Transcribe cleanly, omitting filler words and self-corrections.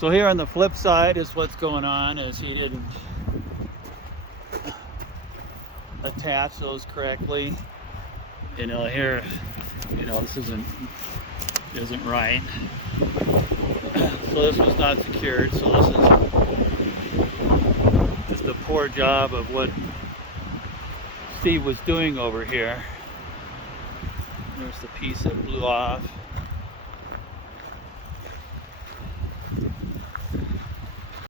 So here on the flip side is what's going on is he didn't attach those correctly. You know, here, you know, this isn't right. So this was not secured. So this is just a poor job of what Steve was doing over here. There's the piece that blew off.